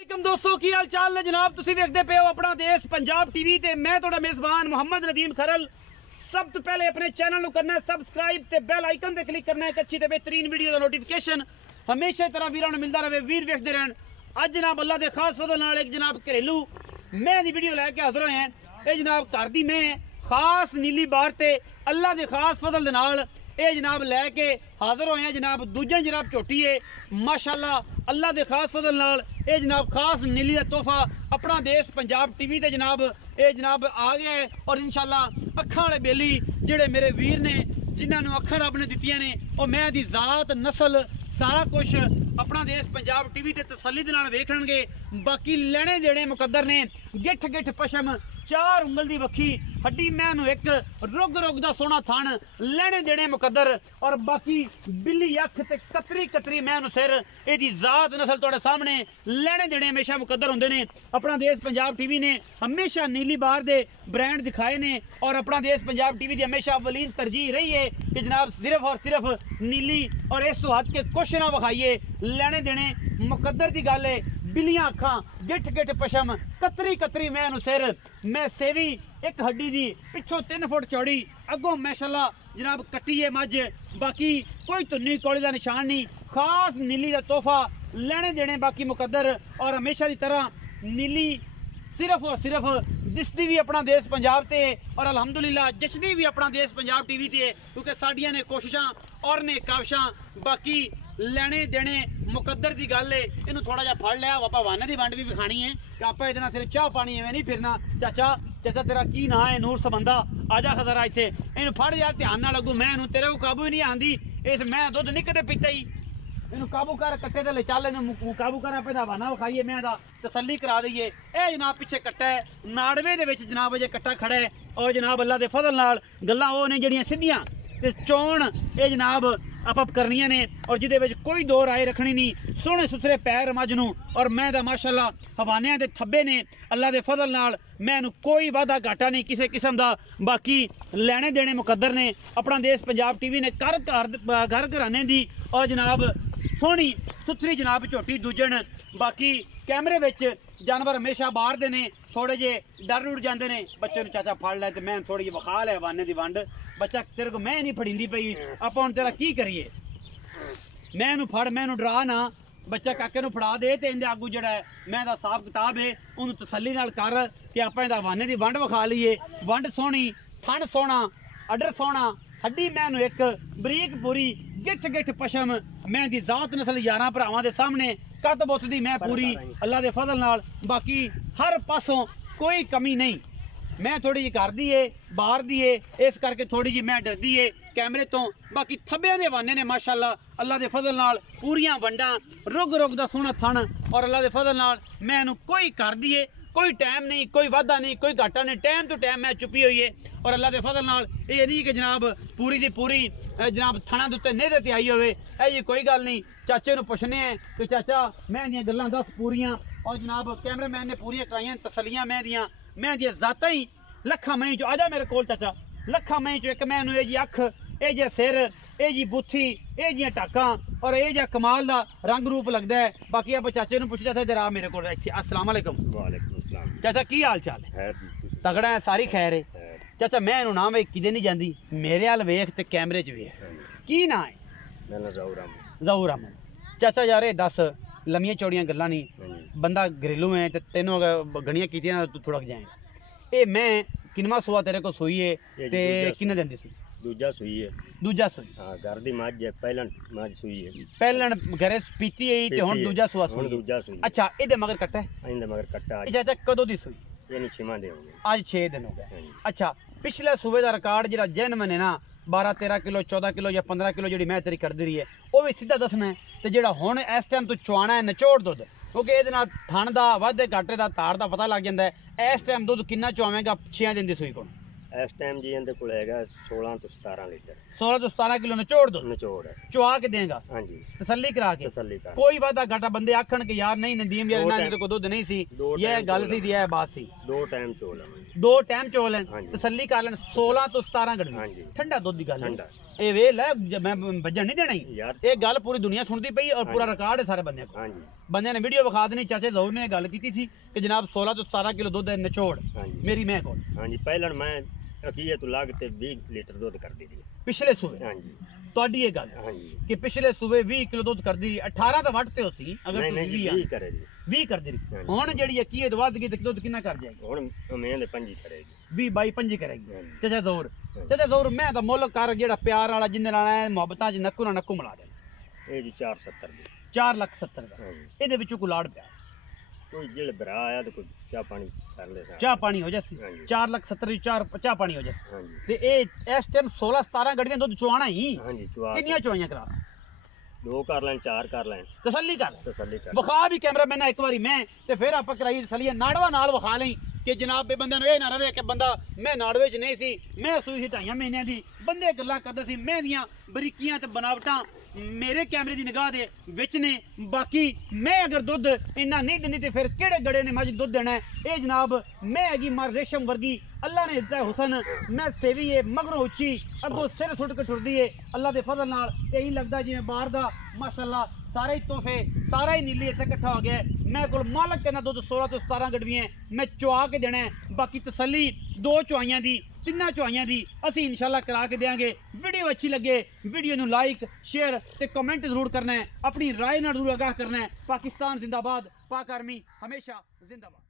दोस्तों की हाल चाल ने जनाब तुसी वेखदे पे हो अपना देश पंजाब टीवी ते मैं तुहाडा मेजबान मोहम्मद नदीम खरल। सब तो पहले अपने चैनल को करना है सबसक्राइब ते बेल आइकन ते क्लिक करना है एक अच्छी ते बेहतरीन वीडियो का नोटिफिकेशन हमेशा तरह वीरां नूं मिलदा रहे। वीर वेखदे रहन। अज जनाब अल्लाह दे खास फजल नाल एक जनाब घरेलू मैं दी वीडियो लैके हाजिर होए हैं। ये जनाब घर दी मैं खास नीली बार ते अल्लाह दे खास फजल दे नाल ये जनाब लैके हाजिर होए हैं। जनाब दूजन जनाब झोटी है माशाअल्लाह अल्लाह दे खास फजल नाल ये जनाब खास नीली का तोहफा अपना देश पंजाब टीवी ते जनाब ये जनाब आ गया है। और इंशाअल्लाह अखां वाले बेली जेड़े मेरे वीर ने जिन्होंने अखां रब ने दित्तियां ने और मैं दी जात नस्ल सारा कुछ अपना देश पंजाब टीवी ते तसल्ली दे नाल वेखणगे। बाकी लेने देने मुकद्दर ने गिठ गिठ पशम चार उंगल दी वखी हड्डी मैनू एक रुग रुग दा सोना थान लेने देने मुकद्दर और बाकी बिल्ली अख ते कतरी कतरी मैनू सिर एदी जात नस्ल तुहाडे सामने लेने देने हमेशा मुकद्दर हुंदे ने। अपना देश पंजाब टीवी ने हमेशा नीली बार दे ब्रांड दिखाए ने और अपना देश पंजाब टीवी की हमेशा अवलीन तरजीह रही है कि जनाब सिर्फ और सिर्फ नीली और इस तो हद के कुछ ना विखाइए। लेने देने मुकद्दर की गल है। बिल्लियां अखां गिठ गिठ पशम कतरी कतरी मैनू सिर मैं सेवी एक हड्डी दी पिछों 3 फुट चौड़ी अगों माशाअल्लाह जनाब कट्टी है मझ। बाकी कोई धुन्नी कौड़ी का निशान नहीं खास नीली का तोहफा लेने देने बाकी मुकद्दर और हमेशा की तरह नीली सिर्फ और सिर्फ दिसदी भी अपना देश पंजाब ते और अलहमदुलिल्लाह जचदी भी अपना देश पंजाब टीवी ते क्योंकि साडियां ने कोशिशां और ने काविशां बाकी लेने देने मुकद्दर की गल है। इनू थोड़ा जा फड़ लिया आप वाने की वंड भी विखानी है कि आप इतना सिर्फ चाह पानी एवं नहीं फिरना। चाचा चाचा तेरा की ना है नूर सबंदा आजा खजरा इतने इन फड़ यार ध्यान ना लगू मैं तेरे को काबू ही नहीं आती इस मैं दुध नहीं कदे पीता ही इन काबू कर कट्टे ते ले चल इन काबू कर आप वाना विखाइए मैं तसल्ली करा दईए। यह जनाब पिछे कट्टा है नाड़वे दे विच जनाब अजे कट्टा खड़ा है और जनाब अल्लाह दे फजल नाल गल्लां ओह ने जिहड़ियां सीधियां ते चोण ये जनाब आप करनियां ने और जिदे विच कोई दो राय रखनी नहीं। सोहने सुथरे पैर मझ नूं और मैं दा माशाअल्लाह हवानियां दे थब्बे ने अल्लाह दे फजल नाल मैनू कोई वादा घाटा नहीं किसी किस्म दा। बाकी लेने देने मुकद्दर ने अपना देश पंजाब टीवी ने घर घराने दी और जनाब सोहनी सुथरी जनाब झोटी दूजन। बाकी कैमरे विच जानवर हमेशा बाहर दे ने थोड़े जे डर उड़ जाते हैं बच्चे चाचा फड़ लै तो मैं थोड़ी जी विखा लै वाने की वंड बच्चा तेरे को मैं नहीं फड़ींदी पई आप हुण तेरा की करिए मैं फड़ मैं डरा ना बच्चा काके नूं फड़ा दे ते इहदे आगू जिहड़ा है मैं दा हिसाब किताब है उहनूं तसल्ली नाल कर कि आपां इहदा वाने की वंड विखा लीए। वंड सोहनी थण सोहना अडर सोहना हड्डी मैनू एक बरीक पूरी गिठ गिठ पशम मैं दी जात नस्ल 11 भरावां दे सामने कद बुत दी मैं पूरी अल्लाह दे फजल नाल बाकी हर पासों कोई कमी नहीं। मैं थोड़ी जी घर दी है बाहर दी है इस करके थोड़ी जी मैं डरदी है कैमरे तो। बाकी थब्बियां दे वाने ने माशाअल्लाह अल्लाह दे फजल नाल पूरियां वंडां रुग रुग दा सोहना थण और अल्लाह दे फजल नाल मैनू कोई कर दी है कोई टाइम नहीं कोई वादा नहीं कोई घाटा नहीं टाइम टू टाइम मैं चुपी हुई है और अल्लाह के फजल नाल ये नहीं कि जनाब पूरी की पूरी जनाब थणा दे उत्ते नेदे ते आई होवे जी कोई गल नहीं। चाचे नूं पुछने हैं कि चाचा मैं दियां गल्लां दस पूरियां और जनाब कैमरामैन ने पूरियां कराइयां तसलियां मैं दियां जातां ही लखां मई चो आजा मेरे कोल चाचा लखां मई चो एक मैनू ये जी अख ये जे सिर ये जी बुथी ये जी टाकां और ये जा कमाल दा रंग रूप लगता है। बाकी आप चाचे नूं पुछ जाता इधर आ मेरे को अस्सलाम वालेकुम। चाचा की हाल चाल है तगड़ा है सारी खैर है चाचा मैं ना वे किदे नहीं जाती मेरे हाल वेख ते कैमरे च वेख की ना है ज़हूर अहमद। चाचा यार ये दस लम्मियां चौड़ियां गल्लां नहीं बंदा घरेलू है ते तेनों गणियां कीतियां ना तू थोड़ा जाए ये मैं किनवा सुआ तेरे को सुई है ते किन्ने दिन दी सुई दूजा सुई है दूजा सुई हां घर दी मझ है पहलन मझ सुई है पहलन घरे पीती है ते हुन दूजा सुआ सुई दूजा सुई। अच्छा इदे मगर कट्टा है इंदे मगर कट्टा है चाचा कदों दी सुई ये 6 दिन हो गए आज 6 दिन हो गए। अच्छा पिछले सूबे का रिकॉर्ड जिहड़ा जेनवन है ना 12-13 किलो 14 किलो या 15 किलो जी मैं तेरी करती रही है वह भी सीधा दसना है तो जो हुण इस टाइम तू चुआना है निचोड़ दुध क्योंकि ये थण का वाधे घाटे का तार का पता लग जाता है। इस टाइम दुध कितना चुआवेगा 6 दिन की सूई को इस टाइम जी इहदे कोल हैगा 16 तो 17 लीटर 16 तो 17 किलो निचोड़ दो निचोड़ है चुआ के देगा हां जी तसल्ली करा के तसल्ली कर कोई वादा घाटा बंदे आखण के यार नहीं नदीम यार ना तो कोई दुध नहीं सी ये गल सी यह बात सी 2 टाइम चोल है 2 टाइम चोल है तसल्ली कर लें 16 तो 17 गड्डी हां जी ठंडा दुध की गल ਇਹ ਵੇ ਲੈ ਮੈਂ ਵੱਜਣ ਨਹੀਂ ਦੇਣਾ ਹੀ ਯਾਰ ਇਹ ਗੱਲ ਪੂਰੀ ਦੁਨੀਆ ਸੁਣਦੀ ਪਈ ਔਰ ਪੂਰਾ ਰਿਕਾਰਡ ਹੈ ਸਾਰੇ ਬੰਦਿਆਂ ਕੋਲ। ਹਾਂਜੀ ਬੰਦਿਆਂ ਨੇ ਵੀਡੀਓ ਵਿਖਾ ਦੇਣੀ। ਚਾਚੇ ਜ਼ਹੂਰ ਨੇ ਇਹ ਗੱਲ ਕੀਤੀ ਸੀ ਕਿ ਜਨਾਬ 16 ਤੋਂ 17 ਕਿਲੋ ਦੁੱਧ ਹੈ ਨਿਚੋੜ ਹਾਂਜੀ ਮੇਰੀ ਮੈਂ ਕੋਲ ਹਾਂਜੀ ਪਹਿਲਾਂ ਮੈਂ ਅਕੀਏ ਤੋਂ ਲੱਗ ਤੇ 20 ਲੀਟਰ ਦੁੱਧ ਕਰਦੀ ਸੀ। ਪਿਛਲੇ ਸੂਬੇ ਹਾਂਜੀ ਤੁਹਾਡੀ ਇਹ ਗੱਲ ਹਾਂਜੀ ਕਿ ਪਿਛਲੇ ਸੂਬੇ 20 ਕਿਲੋ ਦੁੱਧ ਕਰਦੀ 18 ਤਾਂ ਵੱਟ ਤੇ ਹੋ ਸੀ ਅਗਰ ਨਹੀਂ ਤੁਸੀਂ ਨਹੀਂ 20 20 ਕਰੇ ਜੀ 20 ਕਰਦੀ ਰਹੀ ਹਾਂਜੀ। ਹੁਣ ਜਿਹੜੀ ਅਕੀਏ ਤੋਂ ਵੱਧ ਗਈ ਤੇ ਦੁੱਧ ਕਿੰਨਾ ਕਰ ਜਾਏਗੀ ਹੁਣ ਮੈਂ ਦੇ 5 ਕਰੇਗੀ 20 22 25 ਕਰੇਗੀ। ਹਾਂਜੀ। ਚਾਚਾ ਜ਼ਹੂਰ ਚਾਚਾ ਜ਼ਹੂਰ ਮੈਂ ਤਾਂ ਮੁੱਲ ਕਰ ਜਿਹੜਾ ਪਿਆਰ ਵਾਲਾ ਜਿੰਦੇ ਨਾਲ ਐ ਮੁਹੱਬਤਾਂ 'ਚ ਨੱਕੂ ਨਾਲ ਨੱਕੂ ਮਿਲਾ ਦੇ ਇਹ ਜੀ 470 ਦੀ 4,70,000 ਦਾ ਹਾਂਜੀ ਇਹਦੇ ਵਿੱਚੋਂ ਕੋਈ ਲਾੜ ਪਿਆ ਕੋਈ ਜਿਹੜੇ ਭਰਾ ਆਇਆ ਤੇ ਕੋਈ ਚਾਹ ਪਾਣੀ ਕਰ ਲੈ ਸਾਂ ਚਾਹ ਪਾਣੀ ਹੋ ਜਾਸੀ ਹਾਂਜੀ। 4,70,000 ਦੀ ਚਾਹ ਪਾਣੀ ਹੋ ਜਾਸੀ ਹਾਂਜੀ ਤੇ ਇਹ ਇਸ ਟਾਈਮ 16 17 ਗੱਡੀਆਂ ਦੁੱਧ ਚੁਆਣਾ ਹੀ ਹਾਂਜੀ ਚੁਆ ਕਿੰਨੀਆਂ ਚੁਆਈਆਂ ਕਰਾ 2 ਕਰ ਲੈਣ 4 ਕਰ ਲੈਣ ਤਸੱਲੀ ਕਰ ਤਸੱਲੀ ਕਰ ਵਿਖਾ ਵੀ ਕੈਮਰਾ ਮੈਨਾਂ ਇੱਕ ਵਾਰੀ ਮੈਂ ਤੇ ਫਿਰ ਆਪਾਂ ਕਰਾਈ ਤਸੱਲੀ ਨਾੜਵਾ ਨਾਲ ਵਿਖਾ ਲਈ ਕਿ ਜਨਾਬ ਇਹ ਬੰਦੇ ਨੂੰ ਇਹ ਨਾ ਰਵੇ ਕਿ ਬੰਦਾ ਮੈਂ ਨਾੜਵੇ 'ਚ ਨਹੀਂ ਸੀ ਮੈਂ ਸੂਈ ਸੀ 2.5 ਮਹੀਨਿਆਂ ਦੀ ਬੰਦੇ ਗੱਲਾਂ ਕਰਦੇ ਸੀ ਮੈਂ ਦੀਆਂ ਬਰੀਕੀਆਂ ਤੇ ਬਨਾਵਟਾਂ ਮੇਰੇ ਕੈਮਰੇ ਦੀ ਨਿਗਾਹ ਦੇ ਵਿੱਚ ਨੇ। ਬਾਕੀ ਮੈਂ ਅਗਰ ਦੁੱਧ ਇੰਨਾ ਨਹੀਂ ਦਿੰਦੀ ਤੇ ਫਿਰ ਕਿਹੜੇ ਗੜੇ ਨੇ ਮੱਝ ਦੁੱਧ ਦੇਣਾ ਹੈ? ਇਹ ਜਨਾਬ ਮੈਂ ਹੈਗੀ ਮਰ ਰੇਸ਼ਮ ਵਰਗੀ ਅੱਲਾ ਨੇ ਦਿੱਤਾ ਹੁਸਨ ਮੈਂ ਸੇਵੀ ਏ ਮਗਰੋਂ ਉੱਚੀ ਅੱਗੋਂ ਸਿਰ ਸੁੱਟ ਕੇ ਟੁਰਦੀ ਏ ਅੱਲਾ ਦੇ ਫਜ਼ਲ ਨਾਲ ਇਹੀ ਲੱਗਦਾ ਜਿਵੇਂ ਬਾਹਰ ਦਾ ਮਾਸ਼ਾਅੱਲਾ ਸਾਰੇ ਹੀ ਤੋਹਫੇ ਸਾਰਾ ਹੀ ਨੀਲੀ ਇੱਥੇ ਇਕੱਠਾ ਹੋ ਗਿਆ ਹੈ। ਮੈਂ ਕੋਲ ਮਾਲਕ ਕਹਿੰਦਾ ਦੁੱਧ 16 ਤੋਂ 17 ਗੜਵੀਆਂ ਮੈਂ ਚੁਆ ਕੇ ਦੇਣਾ ਹੈ। ਬਾਕੀ ਤਸੱਲੀ 2 ਚੁਆਈਆਂ ਦੀ 3 ਚੁਆਈਆਂ ਦੀ ਅਸੀਂ ਇਨਸ਼ਾਅੱਲਾ ਕਰਾ ਕੇ ਦੇਵਾਂਗੇ। ਵੀਡੀਓ ਅੱਛੀ ਲੱਗੇ ਵੀਡੀਓ ਨੂੰ ਲਾਈਕ ਸ਼ੇਅਰ ਤੇ ਕਮੈਂਟ ਜ਼ਰੂਰ ਕਰਨਾ ਹੈ। ਆਪਣੀ ਰਾਏ ਨਾਲ ਜ਼ਰੂਰ ਆਗਾਹ ਕਰਨਾ ਹੈ। ਪਾਕਿਸਤਾਨ ਜ਼ਿੰਦਾਬਾਦ, ਪਾਕ ਆਰਮੀ ਹਮੇਸ਼ਾ ਜ਼ਿੰਦਾਬਾਦ।